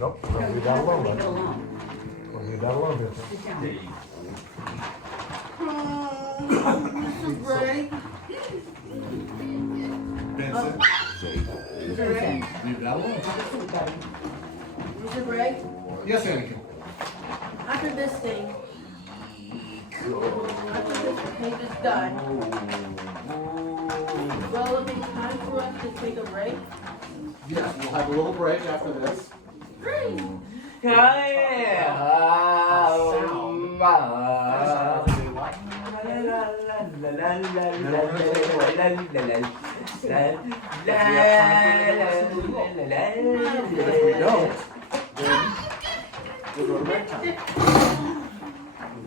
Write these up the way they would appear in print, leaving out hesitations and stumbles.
Nope, we'll leave that alone. Leave it Then. alone. We'll leave that alone, Vincent. Sit down. Mr. Gray. Vincent, Mr. Gray. leave that alone. Mr. Gray. Yes, Anakin. After this thing, after this page is done, will it be time for us to take a break? Yes, we'll have a little break after this. Great. If we don't, then we'll go to break time.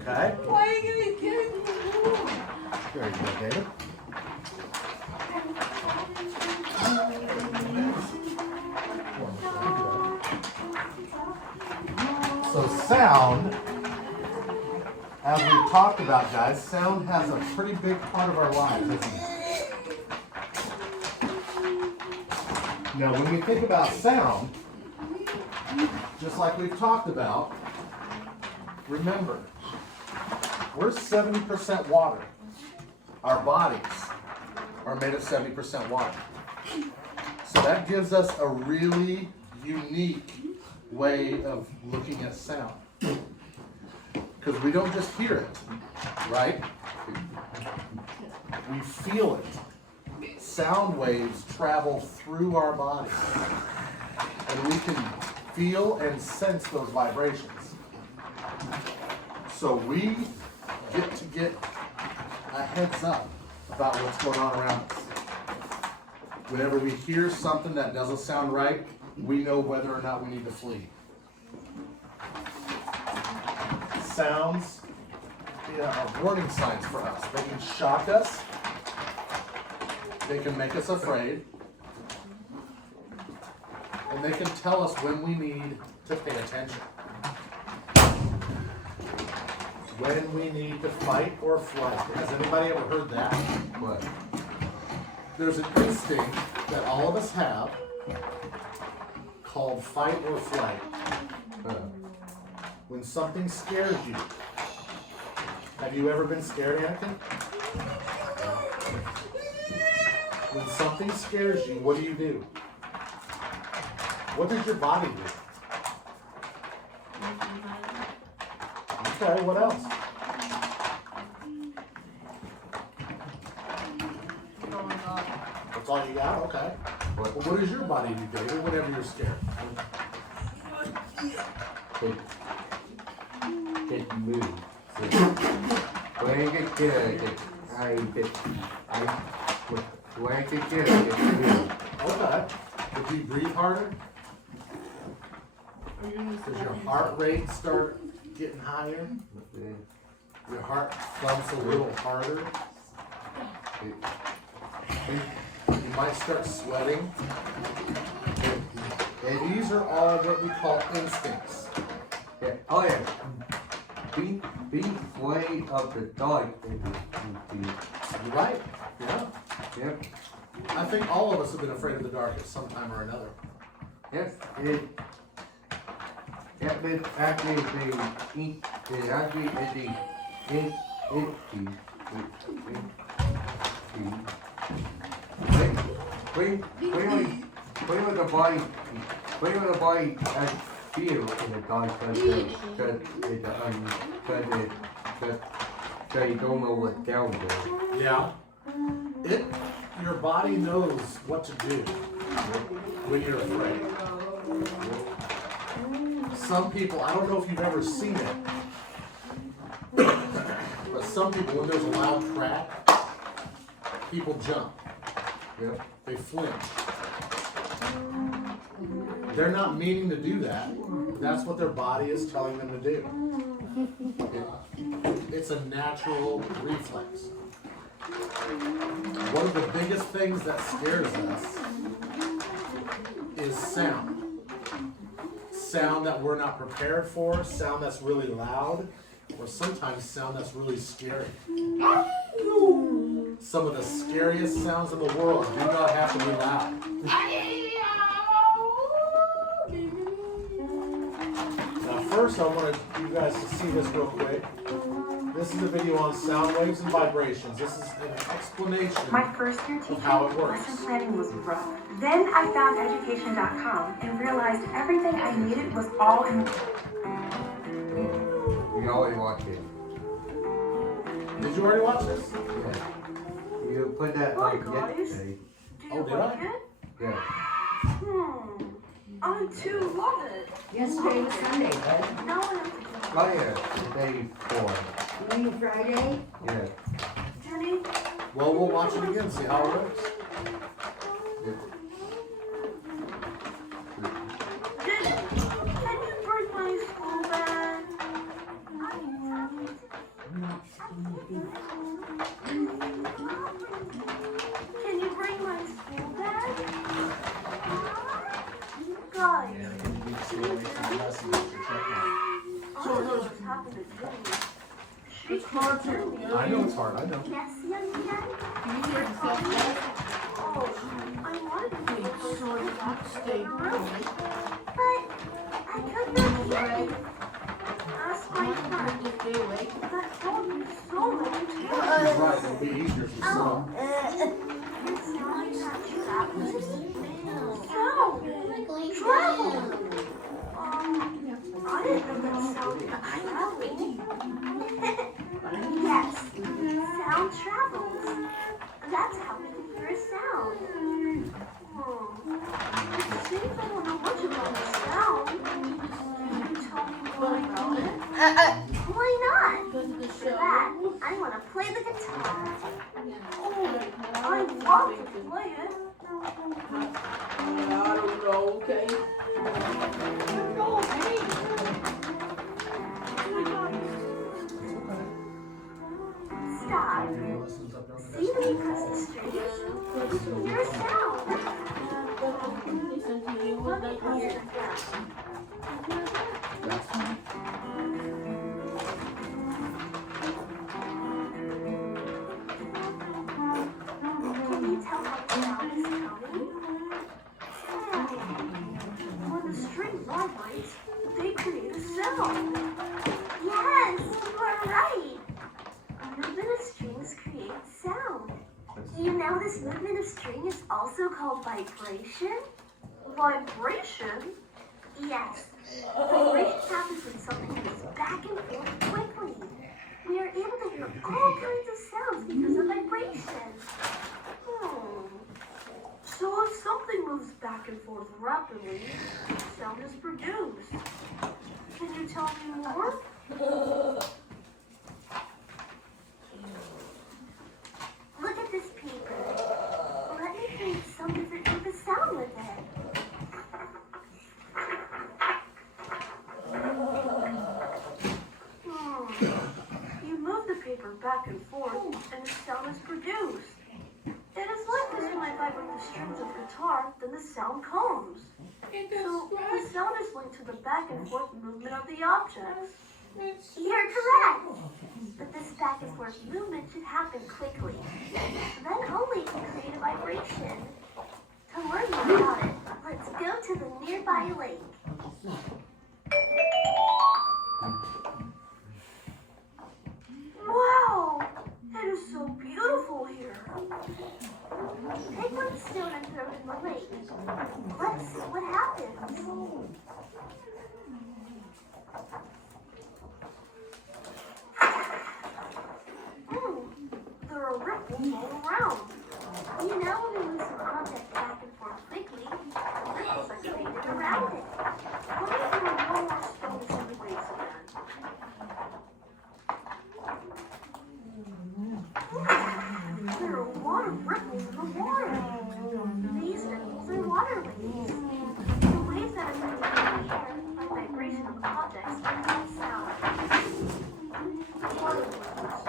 Okay? Why are you gonna kill me? Very good, David. So sound, as we've talked about, guys, sound has a pretty big part of our lives, doesn't it? Now, when we think about sound, just like we've talked about, remember, we're 70% water. Our bodies are made of 70% water. So that gives us a really unique way of looking at sound. Because we don't just hear it, right? We feel it. Sound waves travel through our bodies. And we can feel and sense those vibrations. So we get to get a heads up about what's going on around us. Whenever we hear something that doesn't sound right, we know whether or not we need to flee. Sounds are warning signs for us. They can shock us. They can make us afraid. And they can tell us when we need to pay attention. When we need to fight or flight. Has anybody ever heard that? What? There's an instinct that all of us have called fight or flight. When something scares you. Have you ever been scared, Anakin? When something scares you, what do? What does your body do? Okay, what else? That's all you got? Okay. Well, what does your body do, David, whenever you're scared? Get moved. When I get scared, when I get scared, I get moved. Okay. Would you breathe harder? Does your heart rate start getting higher? Your heart thumps a little harder? You might start sweating. And these are all what we call instincts. Yeah. Oh yeah. Be afraid of the dark. You're right. Yeah. Yep. I think all of us have been afraid of the dark at some time or another. Yes. It actually When the body has feel in the dark because you don't know what's down there. Yeah. Your body knows what to do when you're afraid. Some people, I don't know if you've ever seen it, but some people, when there's a loud crack, people jump. Yep. They flinch. They're not meaning to do that. That's what their body is telling them to do. It's a natural reflex. One of the biggest things that scares us is sound. Sound that we're not prepared for, sound that's really loud, or sometimes sound that's really scary. Some of the scariest sounds in the world do not have to be loud. first, I wanted you guys to see this real quick. This is a video on sound waves and vibrations. This is an explanation My first year teaching, how it works. lesson planning was rough. Then I found education.com and realized everything I needed was all in. We always watch it. Did you already watch this? Yeah. You put that Hi, like guys. yesterday. Do Oh, you did like I? it? Yeah. I too love it. Yesterday was Sunday, bud. Now I have to do Oh yeah, the day before. You mean Friday? Yeah. Jenny, Well, we'll watch it again, see how it works. can you bring my school bag? Can you bring my school bag? Guys, what's happened to Jenny? It's hard to, you know. I know it's hard, I know. Yes, young man? You hear the stuff that Oh, I wanted to we go sort of have to stay early. but I could not hear you. Ask my friend. Just stay awake. That told me so many He's times. right, it'll be easier if you slow. It sounds like travelers. Sound. Travel. I didn't know that sound could travel. Yes, sound travels. That's how we can hear a sound. It seems I don't know much about the sound. Can you tell me more about it? Why not? Because of the For that, show. I want to play the guitar. Oh, I love to play it. I don't know, okay? No, hey. Stop. See when you press the strings? You can hear a sound. But I can listen to you Let when me I press hear. it again. Can you tell how the sound is coming? When the string vibrates, they create a sound. Yes, you are right. Movement of strings creates sound. Do you know this movement of string is also called vibration? Vibration? Yes. Vibration happens when something moves back and forth quickly. We are able to hear all kinds of sounds because of vibration. So if something moves back and forth rapidly, sound is produced. Can you tell me more? Look at this paper. Let me create some different type of sound with it. You move the paper back and forth, and a sound is produced. It is like this when I vibrate the strings of guitar, then the sound comes. So the sound is linked to the back and forth movement of the objects. You're correct. But this back and forth movement should happen quickly. Then only it can create a vibration. To learn more about it, let's go to the nearby lake. Wow! It is so beautiful here. Take one stone and throw it in the lake. Let's see what happens. There are ripples all around. You know when we move some object back and forth quickly, ripples are created around it. Let me throw one more stone in the waves again. There are a lot of ripples in the water. These ripples are water waves. The waves that are moving in the air by vibration of objects create sound. Water waves.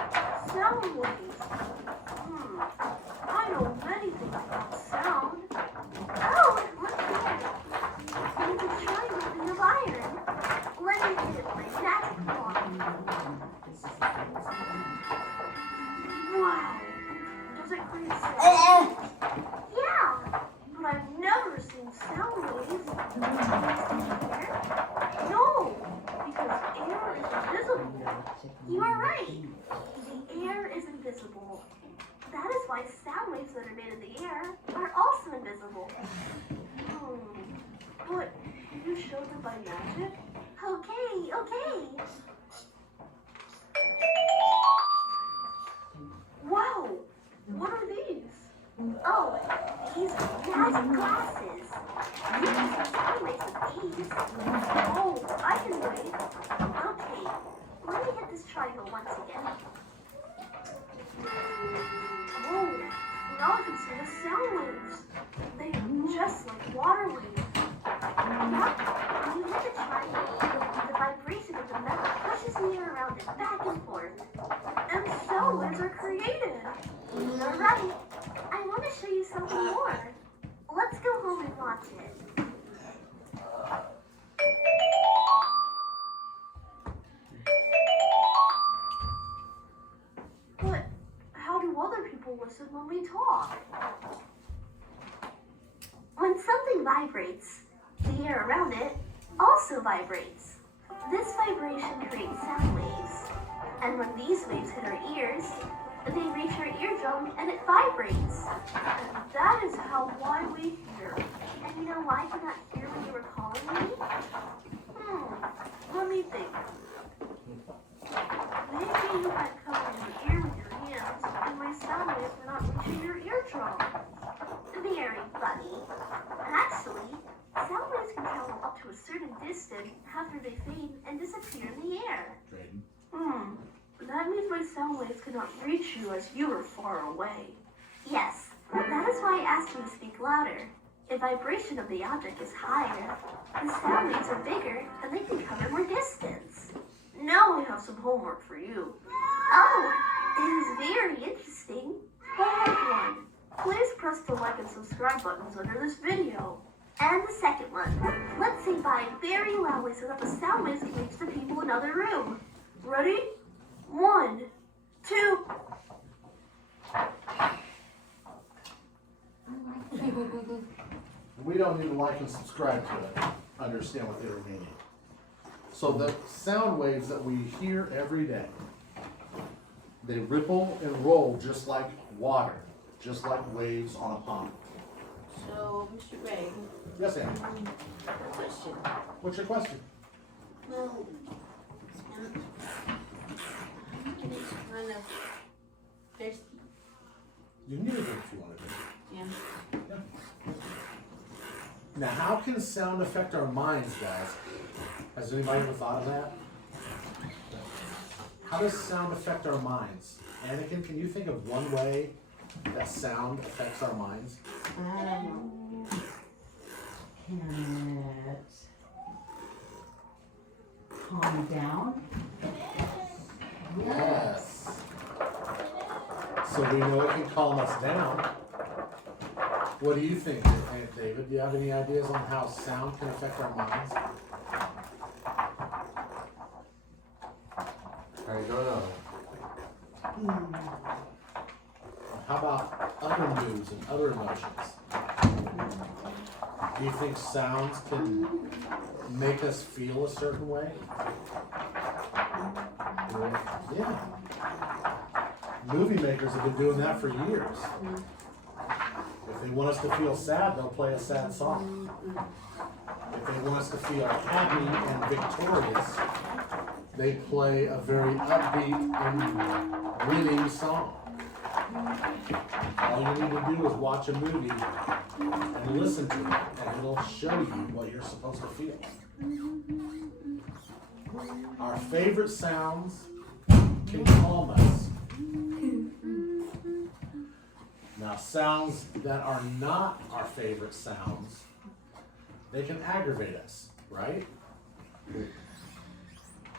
Sound waves. I know many things about sound. Oh, look here. It's a triangle of iron. Let me hit it with my magic wand. Wow. Does it create sound? Yeah, but I've never seen sound why sound waves that are made in the air are also invisible. But can you show them by magic? Okay. Wow, what are these? Oh, these are magic glasses. You can see sound waves with these. Oh, I can wait. Okay, let me hit this triangle once again. Oh, now I can see the sound waves. They are just like water waves. Yeah, when you hit the triangle, the vibration of the metal pushes the air around it back and forth. And sound waves are created. Alright, I want to show you something more. Let's go home and watch it. But how do other people listen when we talk? When something vibrates, the air around it also vibrates. This vibration creates sound waves. And when these waves hit our ears, they reach our eardrum and it vibrates. And that is why we hear. And you know why I could not hear when you were calling me? Let me think. Maybe you had covered your ear with your hands, and my sound waves were not reaching your eardrum. Very funny. Actually, sound waves can travel up to a certain distance after they fade and disappear in the air. Drayden. That means my sound waves cannot reach you as you are far away. Yes, that is why I asked you to speak louder. If vibration of the object is higher, the sound waves are bigger and they can cover more distance. Now I have some homework for you. Oh, it is very interesting. Homework 1. Please press the like and subscribe buttons under this video. And the second one. Let's say bye very loudly so that the sound waves can reach the people in another room. Ready? 1, 2. We don't need to like and subscribe to it. Understand what they were meaning. So the sound waves that we hear every day, they ripple and roll just like water, just like waves on a pond. So, Mr. Gray, Yes, Andy. question. What's your question? Well, it is kind of thirsty. You can get it if you want to do Yeah. it. Now, how can sound affect our minds, guys? Has anybody ever thought of that? How does sound affect our minds? Anakin, can you think of one way that sound affects our minds? Can it calm down? Yes. So we know it can calm us down. What do you think, Aunt David? Do you have any ideas on how sound can affect our minds? I don't know. How about other moods and other emotions? Do you think sounds can make us feel a certain way? Yeah. Movie makers have been doing that for years. If they want us to feel sad, they'll play a sad song. If they want us to feel happy and victorious, they play a very upbeat and winning song. All you need to do is watch a movie and listen to it, and it'll show you what you're supposed to feel. Our favorite sounds can calm us. Now, sounds that are not our favorite sounds, they can aggravate us, right?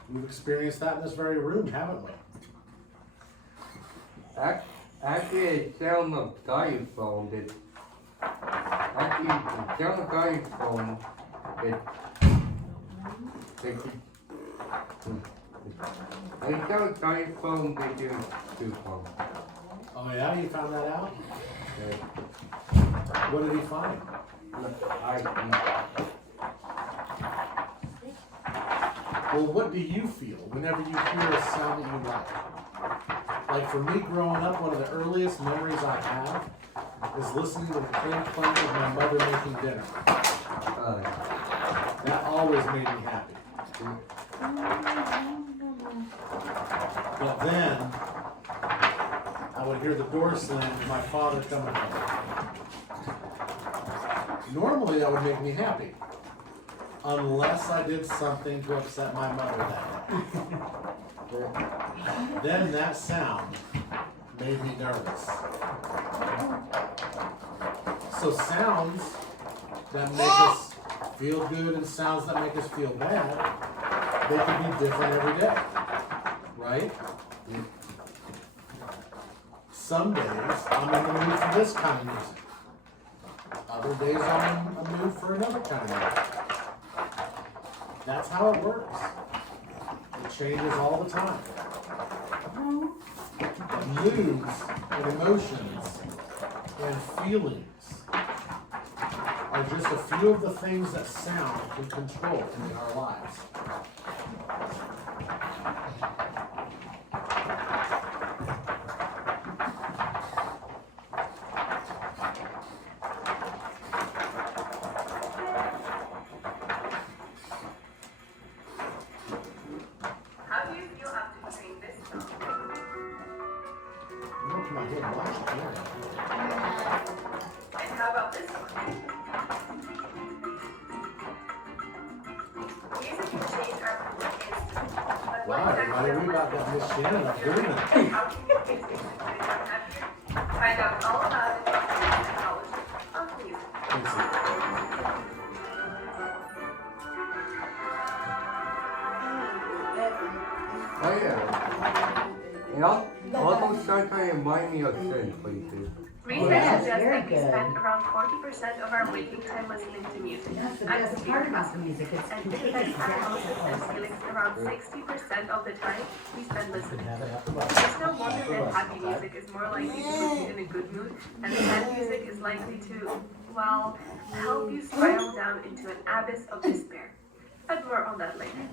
We've experienced that in this very room, haven't we? Actually, it sounds of telephone. It sound of telephone. I tell telephone they do two phones. Oh yeah, you found that out? What did he find? Well, what do you feel whenever you hear a sound that you like? Like for me growing up, one of the earliest memories I have is listening to the clink clink of my mother making dinner. That always made me happy. But then I would hear the door slam and my father coming home. Normally that would make me happy. Unless I did something to upset my mother that day. Then that sound made me nervous. So sounds that make us feel good and sounds that make us feel bad, they can be different every day, right? Some days I'm in the mood for this kind of music. Other days I'm in the mood for another kind of music. That's how it works. It changes all the time. Moods and emotions and feelings are just a few of the things that sound can control in our lives. How do you feel after hearing this song? Look at my head, watch it, yeah. And how about this one? Music can change our mood instantly. But what Wow, everybody, we about got Miss Shannon up doing it. How can music make us happier? Find out all about it in the psychology of music. Oh yeah. And also start to remind me of certain places. Research yes, suggests very that we good. spend around 40% of our waking time listening to music. That's the And best to be part about the honest, music. It's and it completely affects our emotions and down. feelings around 60% of the time we spend listening. Have it after lunch. It's no wonder that happy music is more likely to put you in a good mood, and sad music is likely to, well, help you spiral down into an abyss of despair. But more on that later.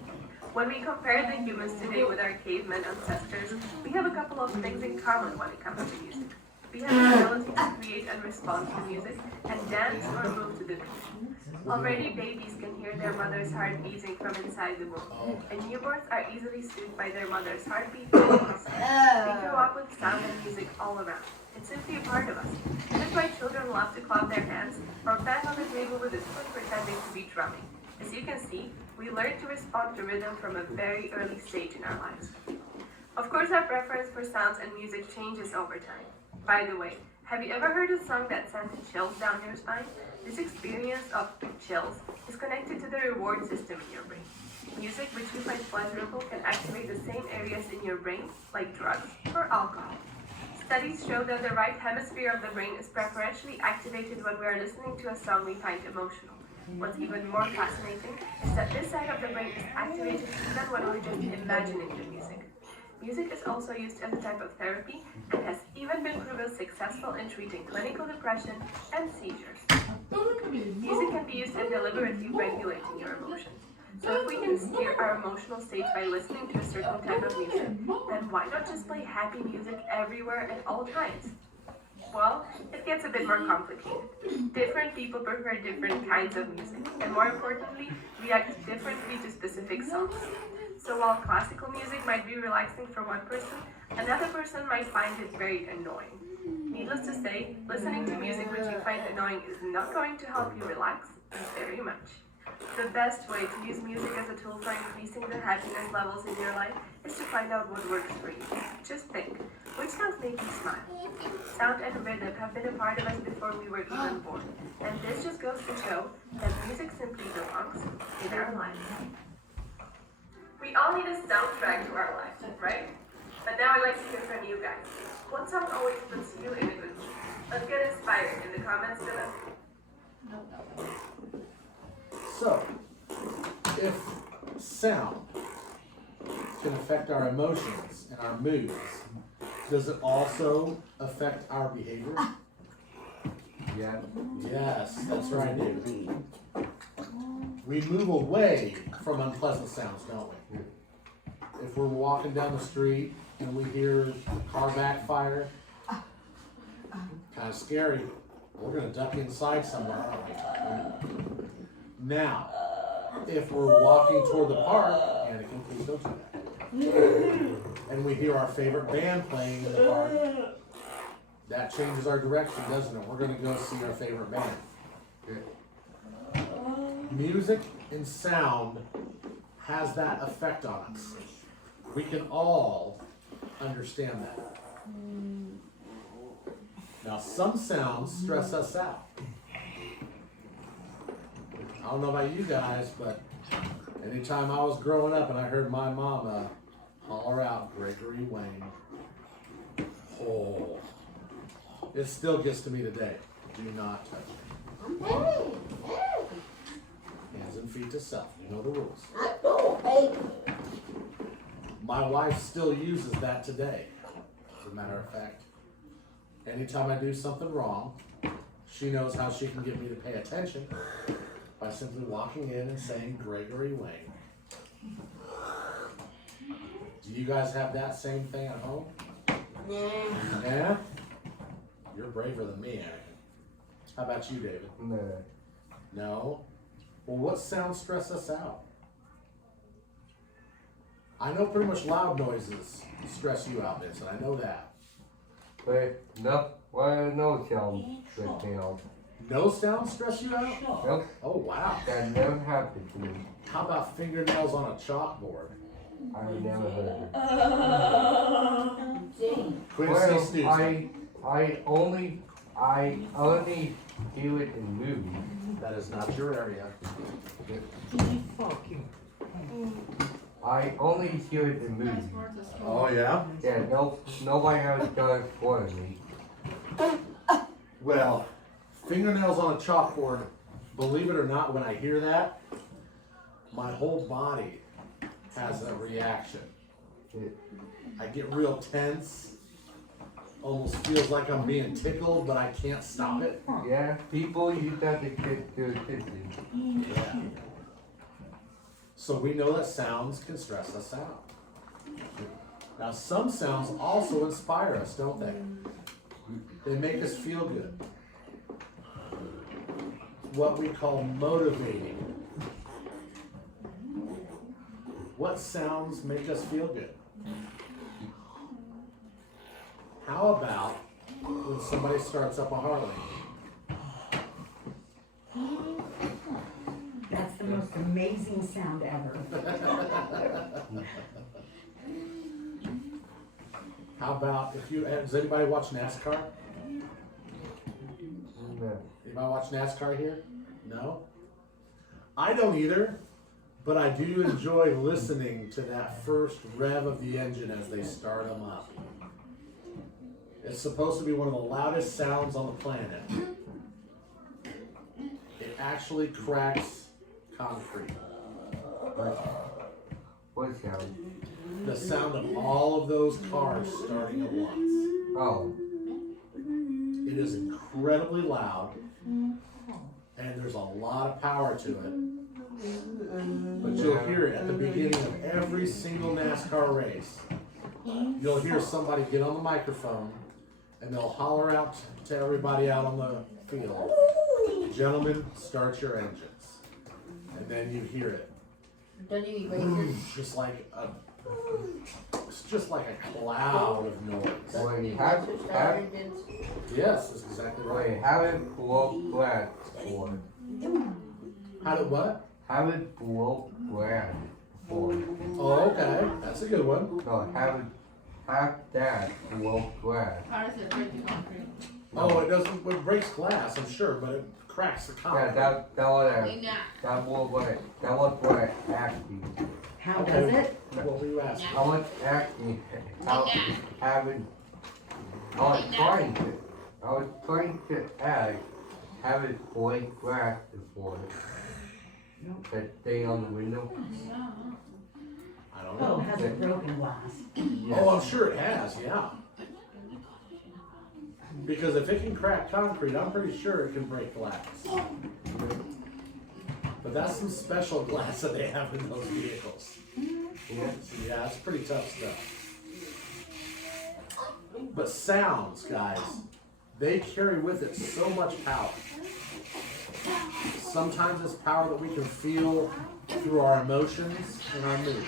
When we compare the humans today with our caveman ancestors, we have a couple of things in common when it comes to music. We have the ability to create and respond to music and dance or move to the beat. Already babies can hear their mother's heart beating from inside the womb, and newborns are easily soothed by their mother's heartbeat. They grow up with sound and music all around. It's simply a part of us. That's why children love to clap their hands or bang on the table with a spoon pretending to be drumming. As you can see, we learn to respond to rhythm from a very early stage in our lives. Of course, our preference for sounds and music changes over time. By the way, have you ever heard a song that sent chills down your spine? This experience of chills is connected to the reward system in your brain. Music, which we find pleasurable, can activate the same areas in your brain, like drugs or alcohol. Studies show that the right hemisphere of the brain is preferentially activated when we are listening to a song we find emotional. What's even more fascinating is that this side of the brain is activated even when we're just imagining the music. Music is also used as a type of therapy and has even been proven successful in treating clinical depression and seizures. Music can be used in deliberately regulating your emotions. So if we can steer our emotional states by listening to a certain type of music, then why not just play happy music everywhere at all times? Well, it gets a bit more complicated. Different people prefer different kinds of music, and more importantly, react differently to specific songs. So while classical music might be relaxing for one person, another person might find it very annoying. Needless to say, listening to music which you find annoying is not going to help you relax very much. The best way to use music as a tool for increasing the happiness levels in your life is to find out what works for you. Just think, which sounds make you smile? Sound and rhythm have been a part of us before we were even born, and this just goes to show that music simply belongs in our lives. We all need a soundtrack to our lives, right? But now I'd like to hear from you guys. What song always puts you in a good mood? Let's get inspired in the comments below. So, if sound can affect our emotions and our moods, does it also affect our behavior? Yeah. Yes, that's right, dude. We move away from unpleasant sounds, don't we? if we're walking down the street and we hear car backfire, kind of scary. We're gonna duck inside somewhere, aren't we? Now, if we're walking toward the park, Anakin, please don't do that. And we hear our favorite band playing in the park, that changes our direction, doesn't it? We're gonna go see our favorite band. Music and sound has that effect on us. We can all understand that. Now, some sounds stress us out. I don't know about you guys, but anytime I was growing up and I heard my mama holler out Gregory Wayne, oh, it still gets to me today. Do not touch me. Hands and feet to self. You know the rules. My wife still uses that today, as a matter of fact. Anytime I do something wrong, she knows how she can get me to pay attention by simply walking in and saying Gregory Wayne. Do you guys have that same thing at home? Yeah? You're braver than me, Anakin. How about you, David? No. No? Well, what sounds stress us out? I know pretty much loud noises stress you out, Vincent. I know that. But no, well, no sound stress me out. No sound stress you out? Nope, Oh, wow. that never happened to me. How about fingernails on a chalkboard? I never heard it. Quincy Snooze. I only do it in movies. That is not your area. I only hear it in movies. Oh, yeah? Yeah, nobody has done it for me. Well, fingernails on a chalkboard, believe it or not, when I hear that, my whole body has a reaction. I get real tense, almost feels like I'm being tickled, but I can't stop it. Yeah, people use that to get their attention. Yeah. So we know that sounds can stress us out. Now some sounds also inspire us, don't they? They make us feel good. What we call motivating. What sounds make us feel good? How about when somebody starts up a Harley? That's the most amazing sound ever. How about if you, does anybody watch NASCAR? No. Anybody watch NASCAR here? No? I don't either, but I do enjoy listening to that first rev of the engine as they start them up. It's supposed to be one of the loudest sounds on the planet. It actually cracks concrete. What sound? The sound of all of those cars starting at once. Oh. It is incredibly loud, and there's a lot of power to it. But you'll hear it at the beginning of every single NASCAR race. You'll hear somebody get on the microphone, and they'll holler out to everybody out on the field, "Gentlemen, start your engines." And then you hear it. Don't you erase your Just like it's just like a cloud of noise. When you erase have, your start have, engines? Yes, that's exactly when right. you have it blow glass before. How did what? Have it blow glass before. Oh, okay, that's a good one. No, have that blow glass. How does it break the concrete? Oh, it doesn't. It breaks glass, I'm sure, but it cracks the Yeah, concrete. that was Like that. that was what I asked you. How Okay. does it? What were you asking? I was asking how having. I was trying to ask having break glass before. That thing on the window. Yeah. I don't Oh, know. it has a broken glass. Oh, I'm sure it has, yeah. Because if it can crack concrete, I'm pretty sure it can break glass. But that's some special glass that they have in those vehicles. Yeah, it's pretty tough stuff. But sounds, guys, they carry with it so much power. Sometimes it's power that we can feel through our emotions and our moods.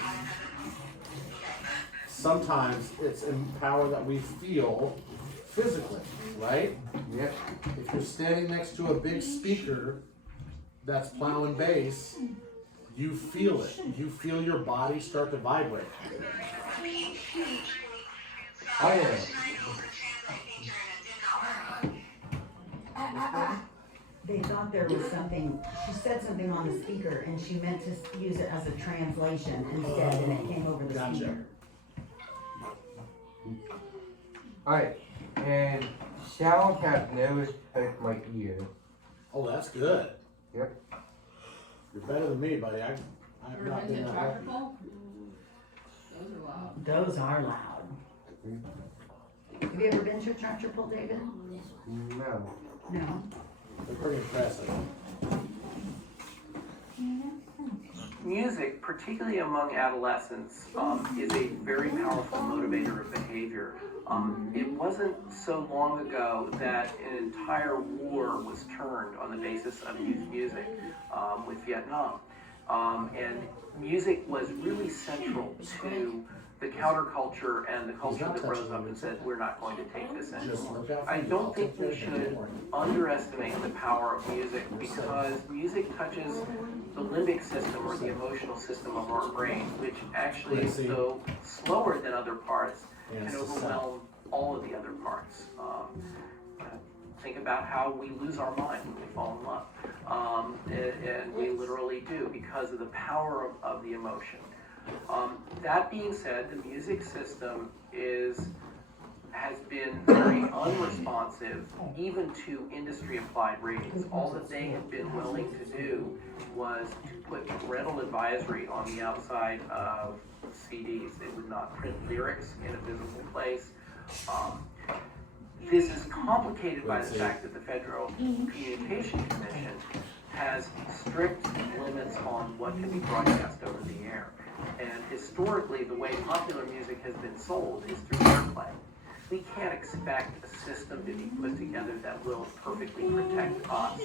Sometimes it's in power that we feel physically, right? Yep. If you're standing next to a big speaker that's plowing bass, you feel it. You feel your body start to vibrate. Oh yeah. They thought there was something, she said something on the speaker and she meant to use it as a translation instead and it came over the Gotcha. speaker. Alright, and sound has never touched my ear. Oh, that's good. Yep. You're better than me, buddy. I've Ever not been been to a that tractor lucky. pull? Those are loud. Those are loud. Have you ever been to a tractor pull, David? No. No. They're pretty impressive. Music, particularly among adolescents, is a very powerful motivator of behavior. It wasn't so long ago that an entire war was turned on the basis of youth music with Vietnam. And music was really central to the counterculture and the culture that rose up and said, we're not going to take this anymore. I don't think we should underestimate the power of music, because music touches the limbic system or the emotional system of our brain, which actually, though slower than other parts, can overwhelm all of the other parts. Think about how we lose our mind when we fall in love. And we literally do, because of the power of the emotion. That being said, the music system has been very unresponsive even to industry applied ratings. All that they have been willing to do was to put parental advisory on the outside of CDs. They would not print lyrics in a physical place. This is complicated by the fact that the Federal Communications Commission has strict limits on what can be broadcast over the air. And historically, the way popular music has been sold is through airplay. We can't expect a system to be put together that will perfectly protect us.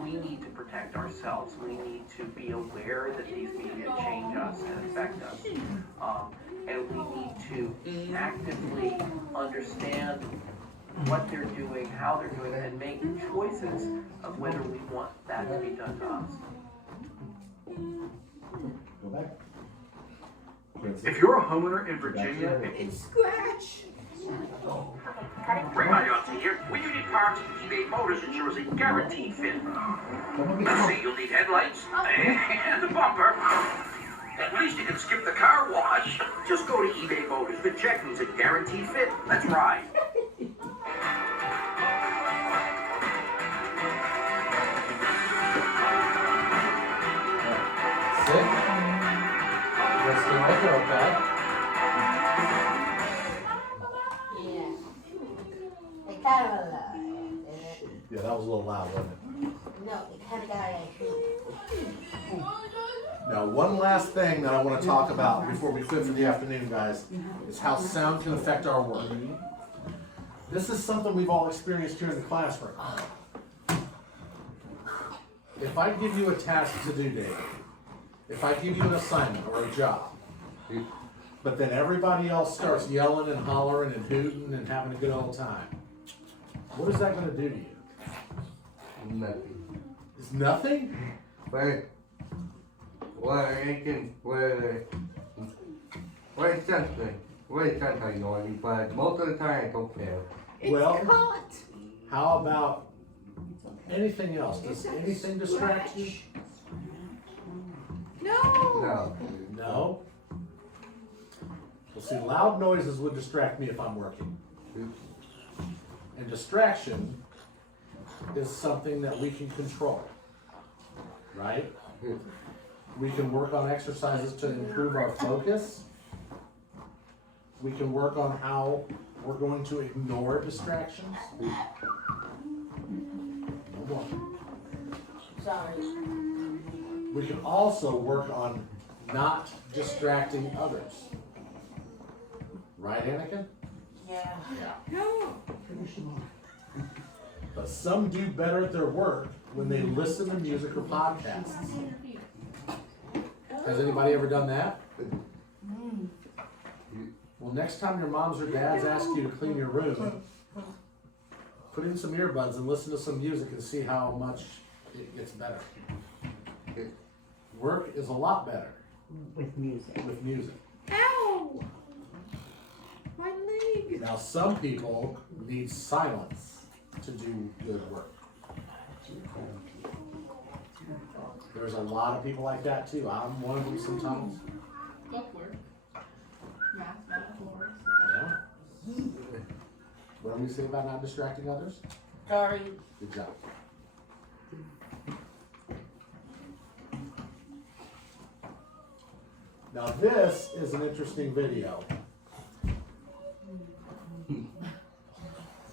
We need to protect ourselves. We need to be aware that these media change us and affect us. And we need to actively understand what they're doing, how they're doing it, and make choices of whether we want that to be done to us. Go back. If you're a homeowner in Virginia, Scratch! bring my yacht to here. When you need parts, eBay Motors ensures a guaranteed fit. Let's see, you'll need headlights and a bumper. At least you can skip the car wash. Just go to eBay Motors. The check means a guaranteed fit. Let's ride. Sick? You still like it okay? Yeah. They kind of Yeah, that was a little loud, wasn't it? no, it kind of got like. Now, one last thing that I want to talk about before we quit for the afternoon, guys, is how sound can affect our work. This is something we've all experienced here in the classroom. If I give you a task to do, David, if I give you an assignment or a job, but then everybody else starts yelling and hollering and hooting and having a good old time, what is that going to do to you? Nothing. It's nothing? Well, it can, it's something. It's something annoying, but most of the time I don't care. Well, Hot! how about anything else? Does anything distract you? No! No. No. Well, see, loud noises would distract me if I'm working. And distraction is something that we can control, right? We can work on exercises to improve our focus. We can work on how we're going to ignore distractions. No more. Sorry. We can also work on not distracting others. Right, Anakin? Yeah. Traditional. But some do better at their work when they listen to music or podcasts. Has anybody ever done that? Well, next time your moms or dads ask you to clean your room, put in some earbuds and listen to some music and see how much it gets better. Work is a lot better With music. with music. Ow! My leg. Now, some people need silence to do good work. There's a lot of people like that too. I'm one of them sometimes. Book work. Math, metaphors. Yeah. What do we say about not distracting others? Sorry. Good job. Now this is an interesting video.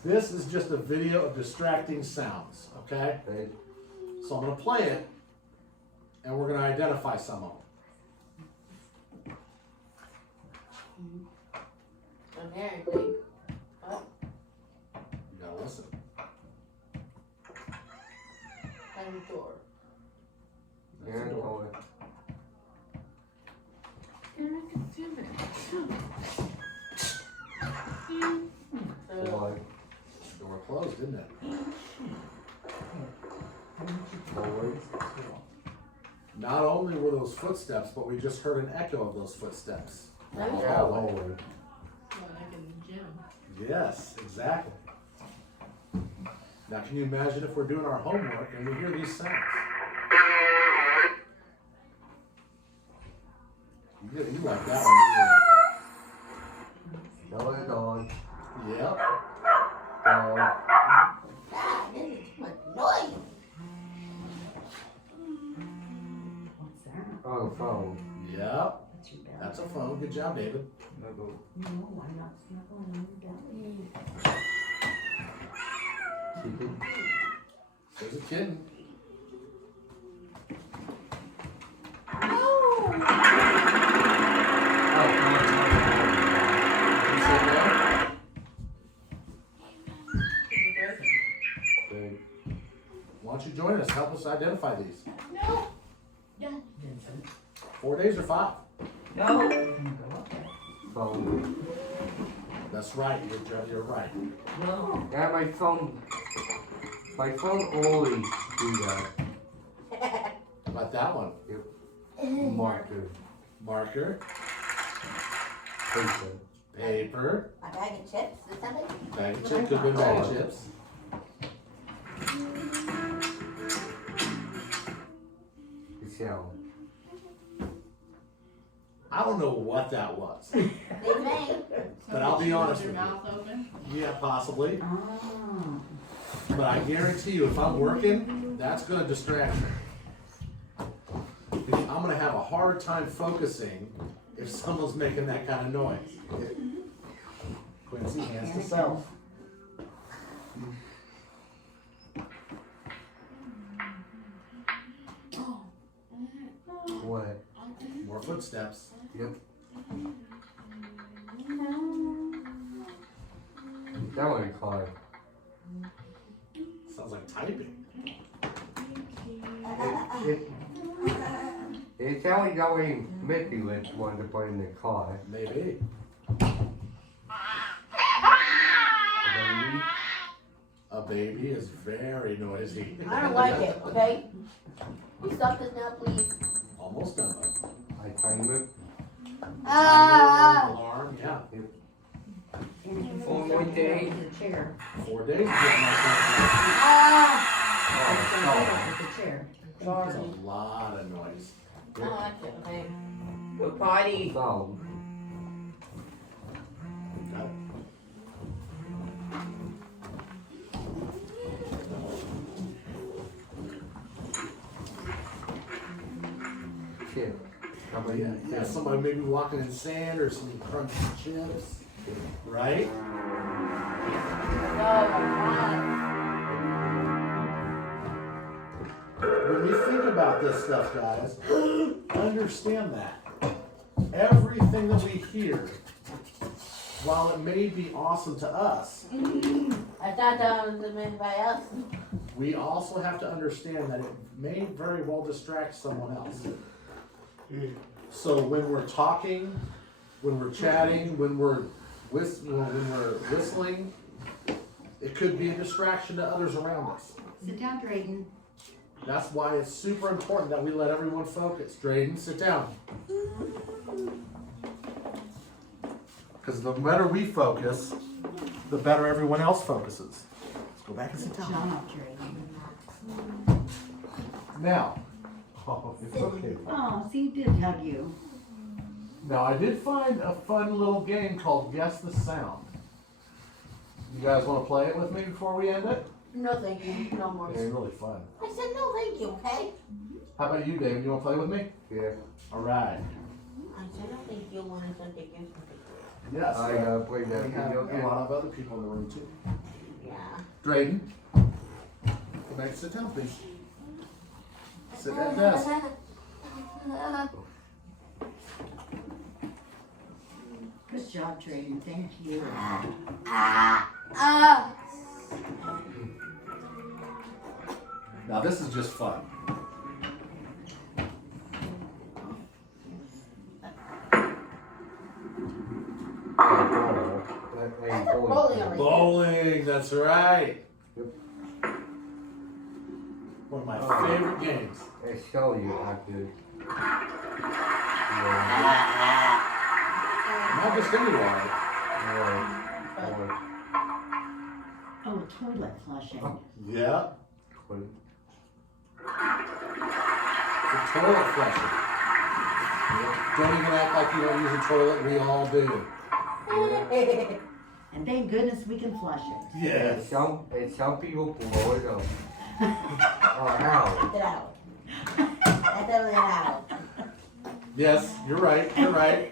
This is just a video of distracting sounds, okay? Okay. So I'm gonna play it, and we're gonna identify some of them. I'm hearing things. Oh, You gotta listen. I'm the door. That's the door. Boy. Door closed, didn't it? Boy. Not only were those footsteps, but we just heard an echo of those footsteps. There you Yeah, go. boy. Well, like in the gym. Yes, exactly. Now, can you imagine if we're doing our homework and we hear these sounds? You like that one? No, it's on. Yep. Dog. Ah, this is too much noise. What's that? Oh, phone. Yep. That's your belly. That's a phone. Good job, David. No, I'm not snuggling on your belly. Chicken. There's a kitten. Oh, You say no? Good. Why don't you join us? Help us identify these. No. Vincent. 4 days or 5? You can go up there. Phone. That's right. You're right. No. Yeah, my phone always do that. How about that one? Marker. Marker, Paper. paper, A bag of chips or something? bag of chips, could be bag of chips. Shell. I don't know what that was, Big bang. but I'll be honest Your with you. mouth open. Yeah, possibly. Oh. But I guarantee you, if I'm working, that's gonna distract me. I'm gonna have a hard time focusing if someone's making that kind of noise. Quincy, hands to self. What? More footsteps. Yep. That one car. Sounds like typing. It's only going Mickey was wanted to play in the car. Maybe. Baby. A baby is very noisy. I don't like it, okay? You stop this now, please. Almost done, bud. I time it. Ah! Alarm, yeah. And One more day. The chair. 4 days. Ah! With the chair. There's a lot of noise. I don't like it, okay? What potty? Phone. Got it. Chip. How about Yeah, that? somebody maybe walking in sand or some crunchy chips, right? No, When we think about this stuff, guys, understand that. everything that we hear, while it may be awesome to us, I thought that was made by us. we also have to understand that it may very well distract someone else. So when we're talking, when we're chatting, when we're whistling, it could be a distraction to others around us. Sit down, Drayden. That's why it's super important that we let everyone focus. Drayden, sit down. Because the better we focus, the better everyone else focuses. Let's go back and sit Shut down. up, Drayden. Now, Oh, it's okay. Oh, see, he did hug you. now I did find a fun little game called Guess the Sound. You guys want to play it with me before we end it? No, thank you. No more. It's really fun. I said no, thank you. Okay. How about you, David? You want to play with me? Yeah. All right. I said no, thank you. When I said thank you. Yes. I gotta play that we have video a game. lot of other people in the room too. Yeah. Drayden, go back and sit down, please. Sit at that desk. Good job, Drayden. Thank you. Now this is just fun. Bowling already. Bowling, that's right. Yep. One of my favorite games. I show you after. Not just anywhere. Oh, toilet flushing. Yeah. It's a toilet flusher. Don't even act like you don't use a toilet. We all do. And thank goodness we can flush it. Yes. Some people blow it up. Oh, how? Get it out. Let them get out. Yes, you're right. You're right.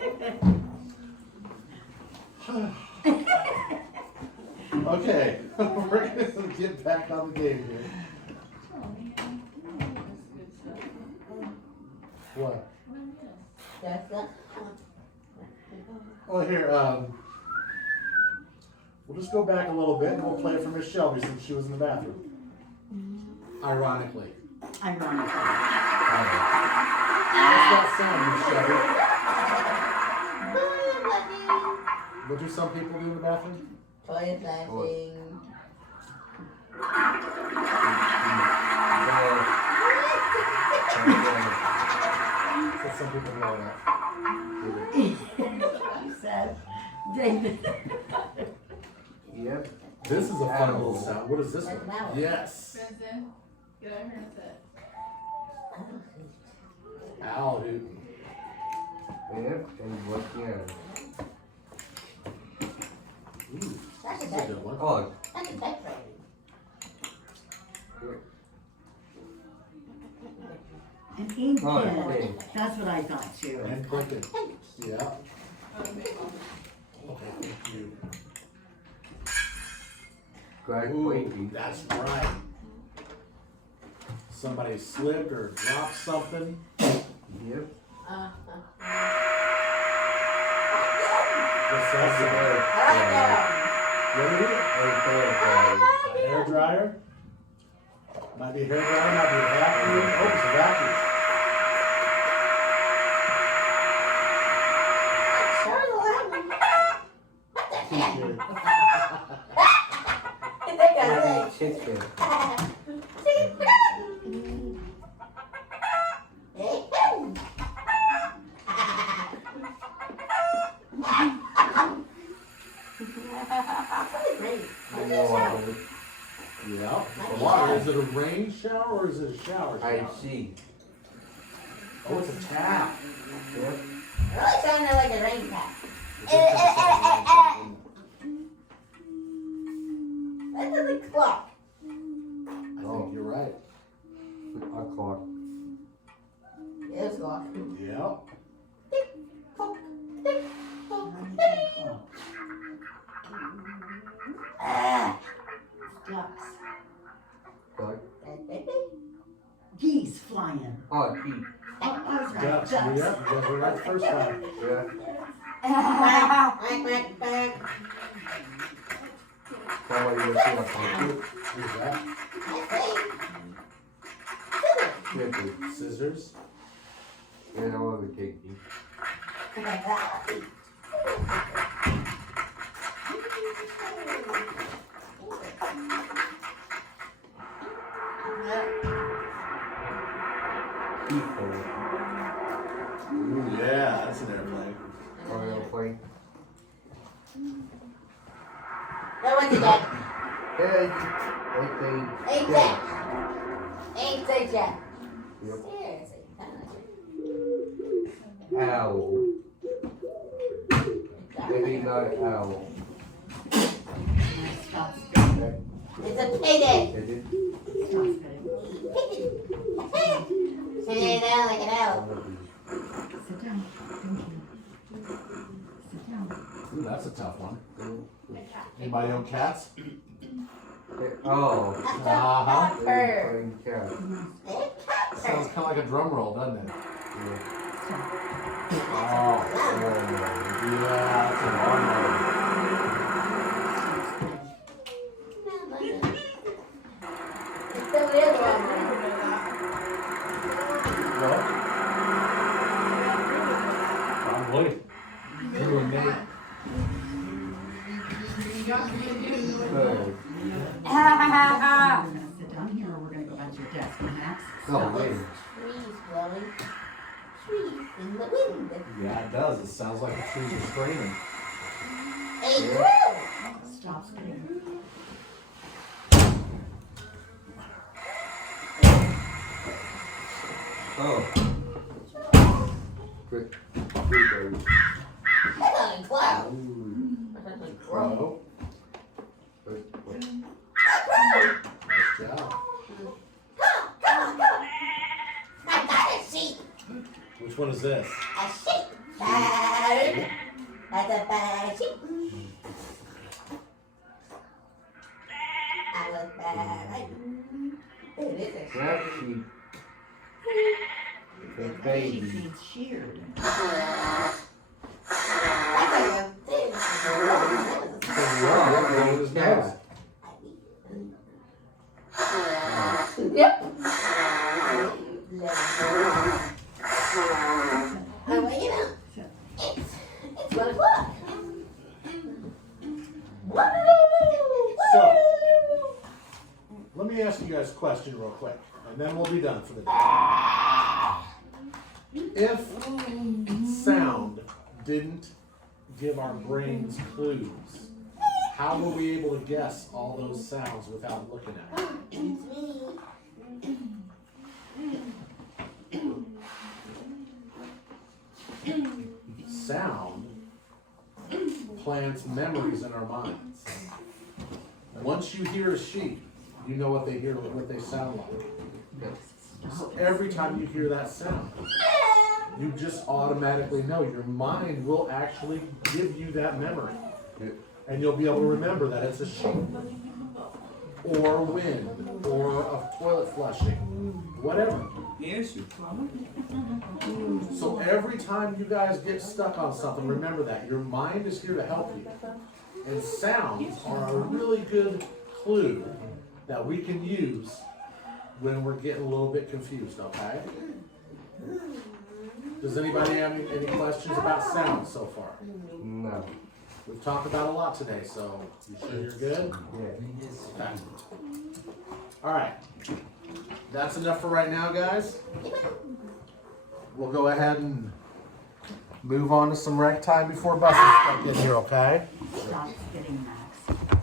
Okay, we're gonna get back on the game here. What? That's it. Oh, here, we'll just go back a little bit and we'll play it for Miss Shelby since she was in the bathroom. Ironically. Ironically. What's that sound, Miss Shelby? What do some people do in the bathroom? Toilet flushing. That's some people do all that. She said, David. Yep. This is a fun little sound. What is this That's one? loud. Yes. Benson, get over here and sit. Owl hooting. Yep. And what again? Ooh, That's this a is a bed. good one. Oh, That's a bed frame. An ink Oh, pen. okay. That's what I thought too. And clicking. Yeah. Okay. Okay, thank you. Greg Ooh, Quakey. that's right. Somebody slipped or dropped something. Yep. What's that sound? What is it? A hair dryer? Might be a hair dryer, might be a vacuum. Oh, it's a vacuum. Sure, the loud one. What the heck? T-shirt. They got legs. Chicken. Yeah. The water, is it a rain shower or is it a shower? I shower? see. Oh, it's a tap. Yep. Really sounded like a rain tap. That doesn't clock. I think you're right. A clock. It's clock. Yep. Ducks. Clock. Geese flying. Oh, gee. I was was right. Ducks, yeah, you guys were right the first time. Yeah. Quack, quack, quack. Now what are you gonna see up there? Who's that? Chippy. Scissors. Yeah, I want to take you. Ooh, yeah, that's an airplane. Airplane. Now what's it got? Hey. Ain't that? Ain't that Jack? Yep. Seriously. Owl. Maybe not owl. Stop spitting. It's a payday. Is it? Stop spitting. Sitting down like an owl. Sit down. Thank you. Sit down. Ooh, that's a tough one. Anybody own cats? Oh. Uh-huh. Bird. Airplane cat. Sounds kind of like a drum roll, doesn't it? Yeah. Oh, yeah, that's a lawnmower. It's the little one. What? Probably. You and me. Bird. We're gonna sit down here or we're gonna go back to your desk. Max, Oh, stop. wait. Trees blowing. Trees in the wind. Yeah, it does. It sounds like the trees are screaming. Hey, girl. Stop spitting. Oh. Good. Good bird. That's on a cloud. Ooh. Crow. Good. Nice job. I got a sheep. Which one is this? A sheep. Bad. That's a bad sheep. I was bad. It is a sheep. Black sheep. The She baby. needs sheared. That's like a thing. His nose. Yep. I'm waking up. It's 1 o'clock. So, let me ask you guys a question real quick, and then we'll be done for the day. If sound didn't give our brains clues, how were we able to guess all those sounds without looking at them? It's me. Sound plants memories in our minds. Once you hear a sheep, you know what they hear, what they sound like. So every time you hear that sound, you just automatically know. Your mind will actually give you that memory. And you'll be able to remember that it's a sheep, or wind, or a toilet flushing, whatever. So every time you guys get stuck on something, remember that. Your mind is here to help you. And sounds are a really good clue that we can use when we're getting a little bit confused, okay? Does anybody have any questions about sound so far? No. We've talked about a lot today, so you sure you're good? Yeah. Okay. All right. That's enough for right now, guys. We'll go ahead and move on to some rec time before buses start getting here, okay? Stop spitting, Max.